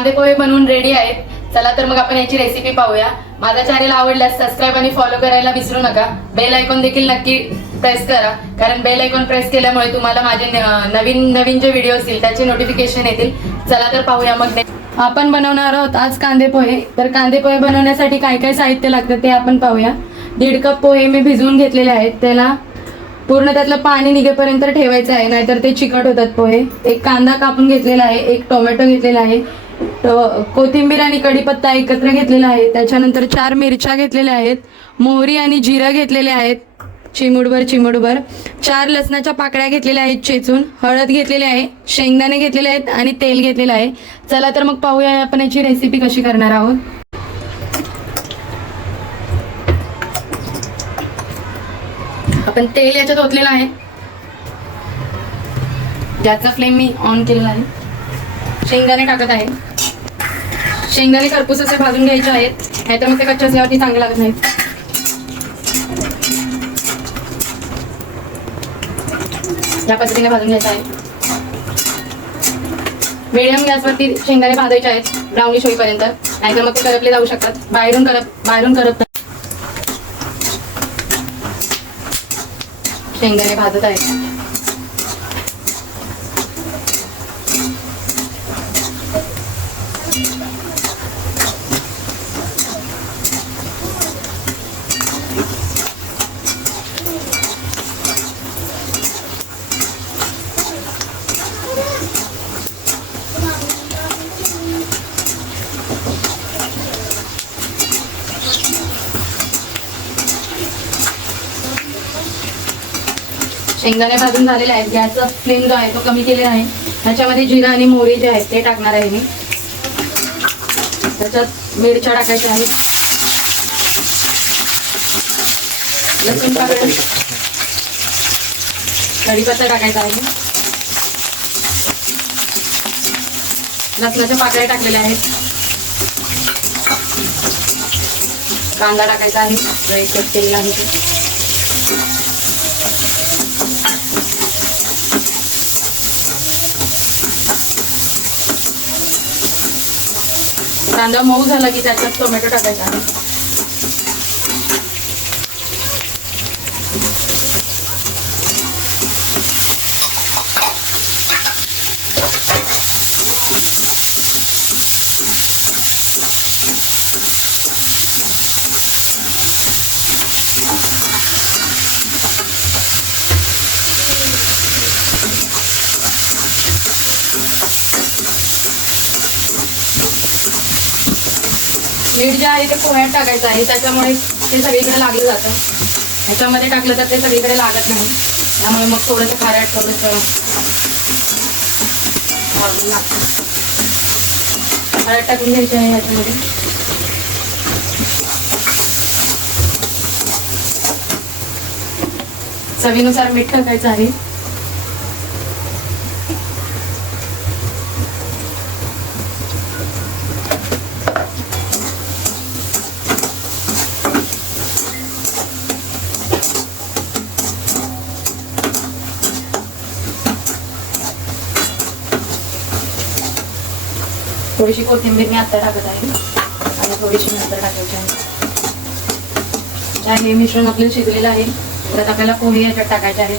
कांदे पोहे बनवून रेडी आहेत. चला तर मग आपण याची रेसिपी पाहूया. माझा चॅनल आवडल्यास सबस्क्राईब आणि फॉलो करायला विसरू नका. बेल आयकॉन देखील नक्की प्रेस करा, कारण बेल आयकॉन प्रेस केल्यामुळे तुम्हाला माझे नवीन नवीन जे व्हिडिओ असतील त्याचे नोटिफिकेशन येतील. चला तर पाहूया मग. आपण बनवणार आहोत आज कांदे पोहे. तर कांदे पोहे बनवण्यासाठी काय काय साहित्य लागतं ते आपण पाहूया. 1.5 कप पोहे मी भिजवून घेतलेले आहेत. त्याला पूर्ण त्यातलं पाणी निघेपर्यंत ठेवायचं आहे, नाहीतर ते चिकट होतात पोहे. एक कांदा कापून घेतलेला आहे, एक टोमॅटो घेतलेला आहे, कोथिंबीर आणि कढीपत्ता एकत्र घेतलेला आहे. त्याच्यानंतर 4 मिरच्या घेतलेल्या आहेत, मोहरी आणि जिरं घेतलेले आहेत चिमुडभर, 4 लसणाच्या पाकळ्या घेतलेल्या आहेत चेचून, हळद घेतलेली आहे, शेंगदाणे घेतलेले आहेत आणि तेल घेतलेलं आहे. चला तर मग पाहूया आपण याची रेसिपी कशी करणार आहोत. आपण तेल याच्यात ओतलेलं आहे. गॅसचा फ्लेम मी ऑन केलेला आहे. शेंगदाणे टाकत आहे. शेंगदाणे खरपूस असे भाजून घ्यायचे आहेत, नाहीतर मग ते कच्चे असल्यावरती चांगले लागत नाहीत. या पद्धतीने भाजून घ्यायचं आहे. मीडियम गॅसवरती शेंगदाणे भाजायचे आहेत ब्राउनिश होईपर्यंत, नाहीतर मग ते करपले जाऊ शकतात. बाहेरून करपत शेंगदाणे भाजत आहेत. शेंगदाणे भाजून झालेले आहेत. गॅसचा फ्लेम जो आहे तो कमी केलेला आहे. त्याच्यामध्ये जिरा आणि मोहरी जे आहेत ते टाकणार आहे मी. त्याच्यात मिरच्या टाकायच्या आहेत, लसूण पाकळ्या, कढीपत्ता टाकायचा आहे, लसणाच्या पाकळ्या टाकलेल्या आहेत, कांदा टाकायचा आहे, एक कप तेल आहे. कांदा मऊ झाला की त्याच्यात टोमॅटो टाकायचा आहे. मीठ जे आहे ते पोह्यात टाकायचं आहे, त्याच्यामुळे ते सगळीकडे लागलं जातं. ह्याच्यामध्ये टाकलं तर ते सगळीकडे लागत नाही, त्यामुळे मग थोडंसं खारट थोडंसं लागतं. हळद टाकून घ्यायची आहे ह्याच्यामध्ये. चवीनुसार मीठ टाकायचं आहे. थोडीशी कोथिंबीर मी आता टाकत आहे आणि थोडीशी नंतर टाकायची आहे. हे मिश्रण आपल्याला शिजलेलं आहे. त्यात आपल्याला पोहे याच्यात टाकायचे आहे.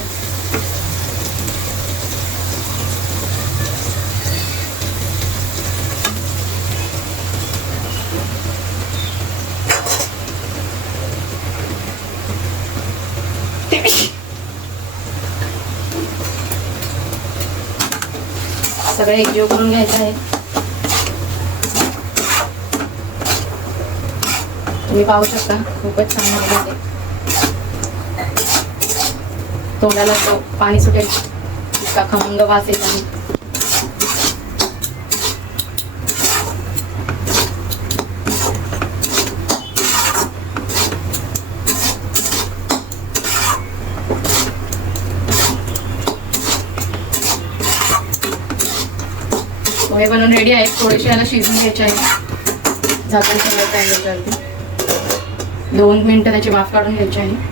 सगळं एकजीव करून घ्यायचं आहे. तुम्ही पाहू शकता खूपच छान लागते. तोंडाला तो पाणी सुटेल इतका खमंग वास येत आहे. पोहे बनवून रेडी आहेत. थोडेसे याला शिजवून घ्यायचे आहे. झाकण ठेवायचं आहे याच्यावरती. 2 मिनिटं त्याची वाफ काढून घ्यायची आहे.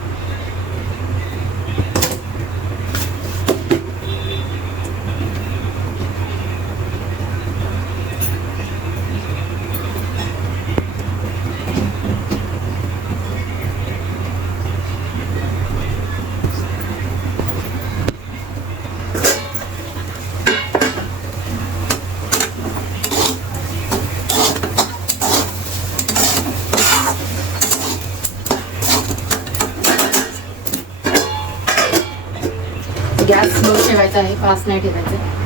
ठेवायचं आहे, फास्ट नाही ठेवायचं.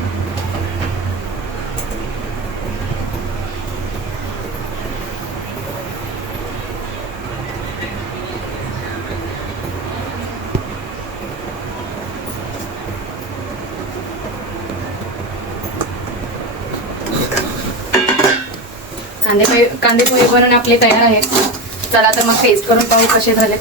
कांदे पोहे बनवून आपले तयार आहेत. चला तर मग टेस्ट करून पाहू कसे झाले.